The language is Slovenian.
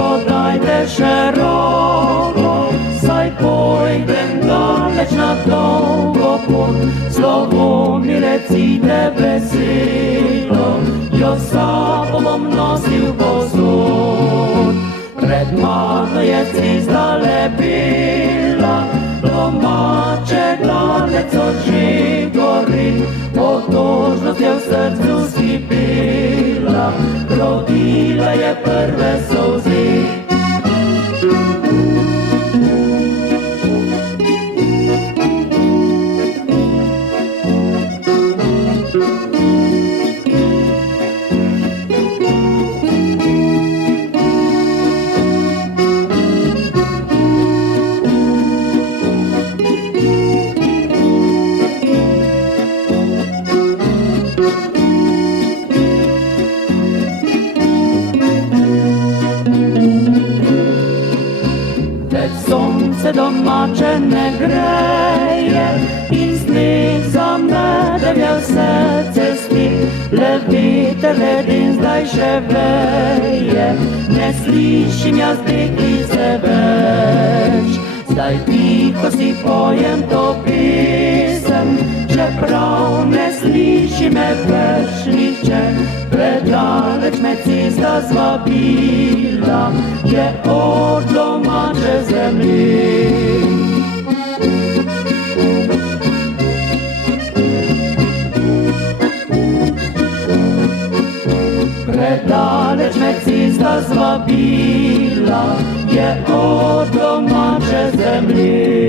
podajdę szeroko, saj pójdę daleć na długo put, Sławomir cite veselo, jo sabom nosił posud. Pred mano je cista lepila, domače glave, co žigori, potožnost je v srcu skipila, rodila je prve solzi. Słońce domacze ne greje i z nich za medem miał serce spi. Lewiter ledin zdaj się weje, nie slyším ja zdychlice več. Zdaj ticho si pojem to písem, že prav ne slyšíme veršných čer. Predaleč me cesta zvabila, je od domače zemlji. Predaleč me cesta zvabila, je od domače zemlji.